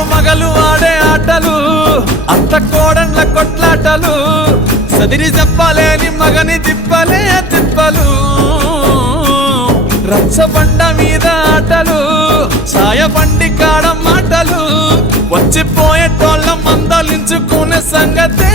పగలు మగలు ఆడే ఆటలు అత్త కోడళ్ళ కొట్లాటలు సదిరి చెప్పలేని మగని తిప్పలే తిప్పలు రచ్చబండ మీద ఆటలు ఛాయ బండి కాడ మాటలు వచ్చిపోయేటోళ్ళ మందలించుకునే సంగతే